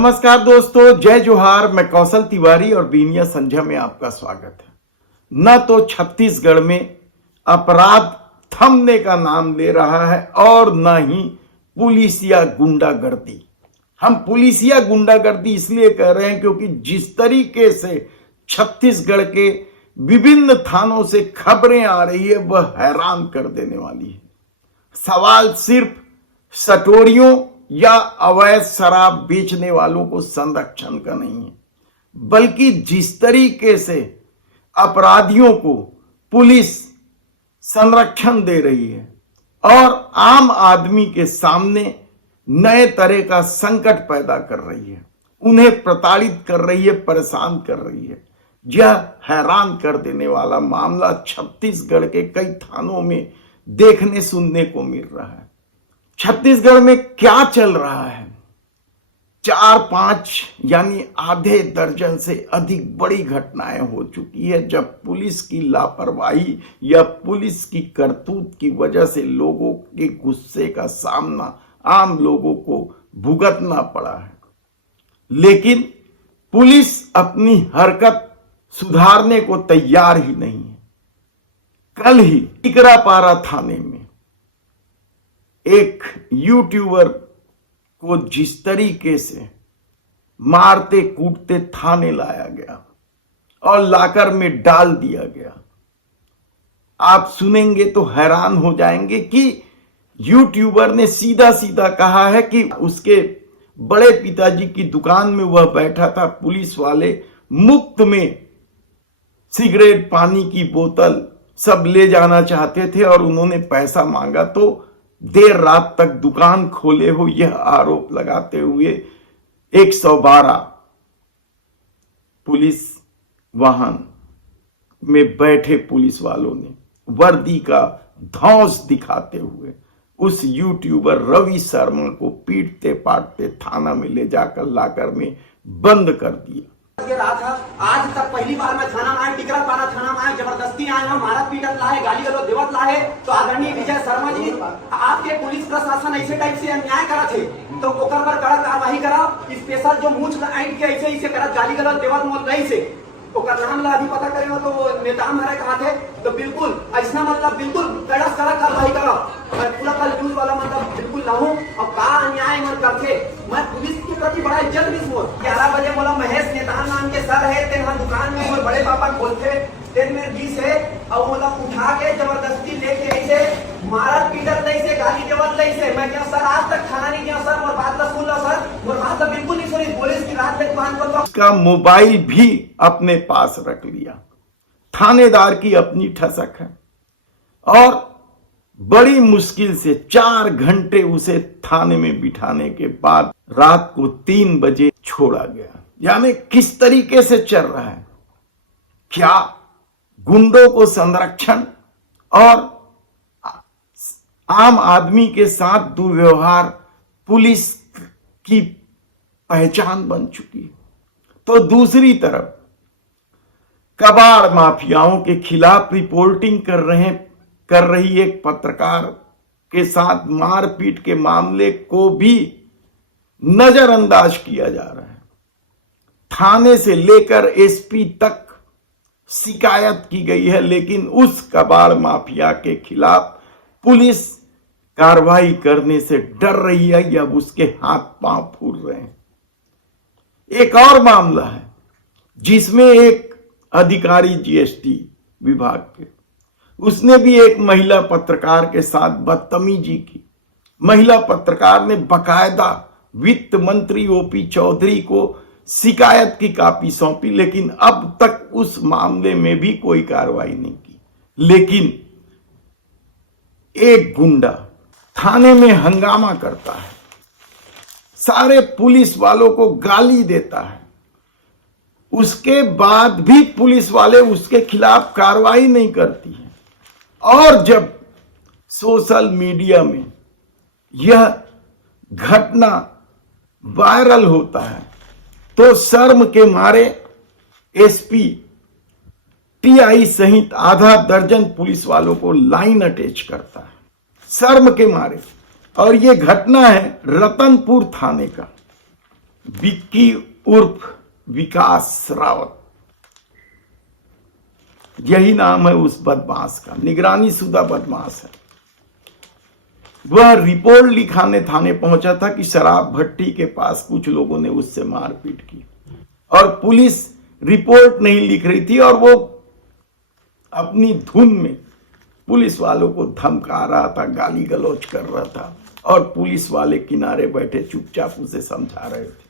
नमस्कार दोस्तों, जय जोहार। मैं कौशल तिवारी और बीनिया संध्या में आपका स्वागत है। न तो छत्तीसगढ़ में अपराध थमने का नाम ले रहा है और न ही पुलिसिया गुंडागर्दी। हम पुलिसिया गुंडागर्दी इसलिए कह रहे हैं क्योंकि जिस तरीके से छत्तीसगढ़ के विभिन्न थानों से खबरें आ रही है वह हैरान कर देने वाली है। सवाल सिर्फ सटोरियों या अवैध शराब बेचने वालों को संरक्षण का नहीं है, बल्कि जिस तरीके से अपराधियों को पुलिस संरक्षण दे रही है और आम आदमी के सामने नए तरह का संकट पैदा कर रही है, उन्हें प्रताड़ित कर रही है, परेशान कर रही है। यह हैरान कर देने वाला मामला छत्तीसगढ़ के कई थानों में देखने सुनने को मिल रहा है। छत्तीसगढ़ में क्या चल रहा है? 4-5 यानी आधे दर्जन से अधिक बड़ी घटनाएं हो चुकी है जब पुलिस की लापरवाही या पुलिस की करतूत की वजह से लोगों के गुस्से का सामना आम लोगों को भुगतना पड़ा है। लेकिन पुलिस अपनी हरकत सुधारने को तैयार ही नहीं है। कल ही टिकरापारा थाने में एक यूट्यूबर को जिस तरीके से मारते कूटते थाने लाया गया और लाकर में डाल दिया गया, आप सुनेंगे तो हैरान हो जाएंगे कि यूट्यूबर ने सीधा सीधा कहा है कि उसके बड़े पिताजी की दुकान में वह बैठा था, पुलिस वाले मुफ्त में सिगरेट, पानी की बोतल सब ले जाना चाहते थे और उन्होंने पैसा मांगा तो देर रात तक दुकान खोले हो, यह आरोप लगाते हुए 112 पुलिस वाहन में बैठे पुलिस वालों ने वर्दी का धौंस दिखाते हुए उस यूट्यूबर रवि शर्मा को पीटते पाटते थाना में ले जाकर लाकर में बंद कर दिया। ये रहा था, आज तक पहली बार मैं थाना में आया, टिकरापारा थाना में आया, जबरदस्ती आए हम, मारा पीटत लाए, गाली गलौज देवत लाए। तो आदरणीय विजय शर्मा जी, आपके पुलिस प्रशासन ऐसे टाइप से अन्याय करा थे तो ओकर पर कड़ा कार्रवाई करा। स्पेशल जो मूछ ऐंठ के ऐसे करत गाली गलौज देवत मोल रही से ओकर नाम ला अभी पता करे हो तो नेता हमारे कहा थे तो बिल्कुल ऐसा मतलब बिल्कुल कड़ा कार्रवाई करा। मैं पूरा कल न्यूज वाला मतलब बिल्कुल ना हूँ और का अन्याय मत करके मैं पुलिस के प्रति बड़ा इज्जत भी सोच। 11 बजे बोला महेश नेतान नाम के सर है, तेन दुकान में और बड़े पापा खोलते तेन मेरे जी से और मतलब उठा के जबरदस्ती लेके ऐसे मारत पीटत नहीं से गाली देवत नहीं से। मैं क्या सर आज तक खाना नहीं दिया सर, और बात ला सुन लो सर, और बात ला बिल्कुल नहीं सुनी। पुलिस की रात में 5 बजे उसका मोबाइल भी अपने पास रख लिया। थानेदार की अपनी ठसक है और बड़ी मुश्किल से 4 घंटे उसे थाने में बिठाने के बाद रात को 3 बजे छोड़ा गया। यानी किस तरीके से चल रहा है? क्या गुंडों को संरक्षण और आम आदमी के साथ दुर्व्यवहार पुलिस की पहचान बन चुकी है? तो दूसरी तरफ कबाड़ माफियाओं के खिलाफ रिपोर्टिंग कर रही एक पत्रकार के साथ मारपीट के मामले को भी नजरअंदाज किया जा रहा है। थाने से लेकर एसपी तक शिकायत की गई है, लेकिन उस कबाड़ माफिया के खिलाफ पुलिस कार्रवाई करने से डर रही है या उसके हाथ पांव फूल रहे हैं। एक और मामला है जिसमें एक अधिकारी जीएसटी विभाग के, उसने भी एक महिला पत्रकार के साथ बदतमीजी की। महिला पत्रकार ने बकायदा वित्त मंत्री ओपी चौधरी को शिकायत की कॉपी सौंपी, लेकिन अब तक उस मामले में भी कोई कार्रवाई नहीं की। लेकिन एक गुंडा थाने में हंगामा करता है, सारे पुलिस वालों को गाली देता है, उसके बाद भी पुलिस वाले उसके खिलाफ कार्रवाई नहीं करती है। और जब सोशल मीडिया में यह घटना वायरल होता है तो शर्म के मारे एसपी, टीआई सहित आधा दर्जन पुलिस वालों को लाइन अटैच करता है, शर्म के मारे। और यह घटना है रतनपुर थाने का। विक्की उर्फ विकास रावत, यही नाम है उस बदमाश का, निगरानी शुदा बदमाश है। वह रिपोर्ट लिखाने थाने पहुंचा था कि शराब भट्टी के पास कुछ लोगों ने उससे मारपीट की और पुलिस रिपोर्ट नहीं लिख रही थी और वो अपनी धुन में पुलिस वालों को धमका रहा था, गाली गलौज कर रहा था और पुलिस वाले किनारे बैठे चुपचाप उसे समझा रहे थे।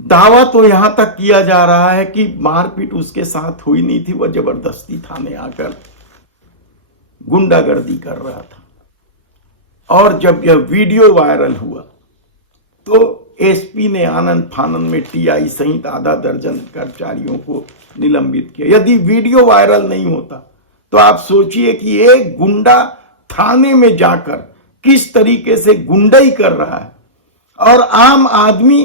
दावा तो यहां तक किया जा रहा है कि मारपीट उसके साथ हुई नहीं थी, वह जबरदस्ती थाने आकर गुंडागर्दी कर रहा था। और जब यह वीडियो वायरल हुआ तो एसपी ने आनंद फानंद में टीआई सहित आधा दर्जन कर्मचारियों को निलंबित किया। यदि वीडियो वायरल नहीं होता तो आप सोचिए कि एक गुंडा थाने में जाकर किस तरीके से गुंडाई कर रहा है और आम आदमी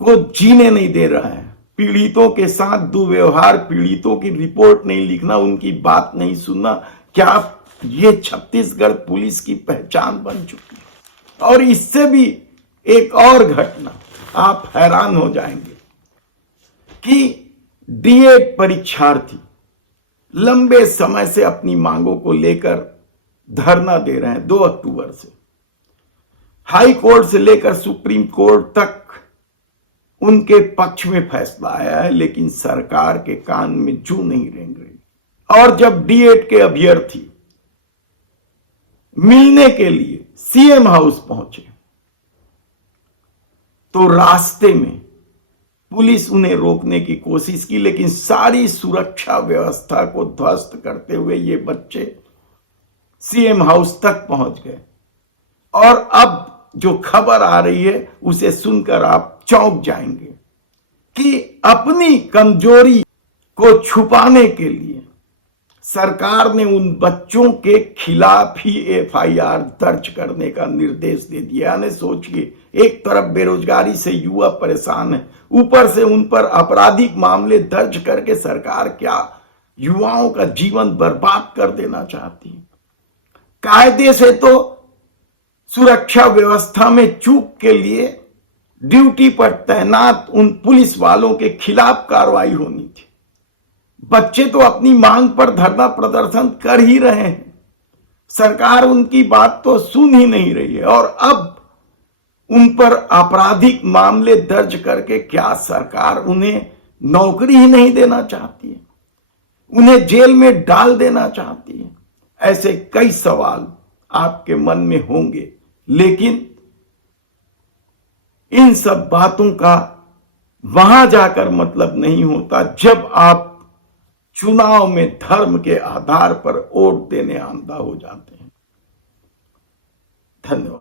को जीने नहीं दे रहा है। पीड़ितों के साथ दुर्व्यवहार, पीड़ितों की रिपोर्ट नहीं लिखना, उनकी बात नहीं सुनना, क्या ये छत्तीसगढ़ पुलिस की पहचान बन चुकी है। और इससे भी एक और घटना, आप हैरान हो जाएंगे कि डीएड परीक्षार्थी लंबे समय से अपनी मांगों को लेकर धरना दे रहे हैं। 2 अक्टूबर से हाई कोर्ट से लेकर सुप्रीम कोर्ट तक उनके पक्ष में फैसला आया है, लेकिन सरकार के कान में जू नहीं रेंग रही। और जब डीएड के अभ्यर्थी मिलने के लिए सीएम हाउस पहुंचे तो रास्ते में पुलिस उन्हें रोकने की कोशिश की, लेकिन सारी सुरक्षा व्यवस्था को ध्वस्त करते हुए ये बच्चे सीएम हाउस तक पहुंच गए। और अब जो खबर आ रही है उसे सुनकर आप चौंक जाएंगे कि अपनी कमजोरी को छुपाने के लिए सरकार ने उन बच्चों के खिलाफ ही एफआईआर दर्ज करने का निर्देश दे दिया। यानी सोचिए, एक तरफ बेरोजगारी से युवा परेशान है, ऊपर से उन पर आपराधिक मामले दर्ज करके सरकार क्या युवाओं का जीवन बर्बाद कर देना चाहती है। कायदे से तो सुरक्षा व्यवस्था में चूक के लिए ड्यूटी पर तैनात उन पुलिस वालों के खिलाफ कार्रवाई होनी थी। बच्चे तो अपनी मांग पर धरना प्रदर्शन कर ही रहे हैं, सरकार उनकी बात तो सुन ही नहीं रही है। और अब उन पर आपराधिक मामले दर्ज करके क्या सरकार उन्हें नौकरी ही नहीं देना चाहती है, उन्हें जेल में डाल देना चाहती है? ऐसे कई सवाल आपके मन में होंगे, लेकिन इन सब बातों का वहां जाकर मतलब नहीं होता जब आप चुनाव में धर्म के आधार पर वोट देने आमदा हो जाते हैं। धन्यवाद।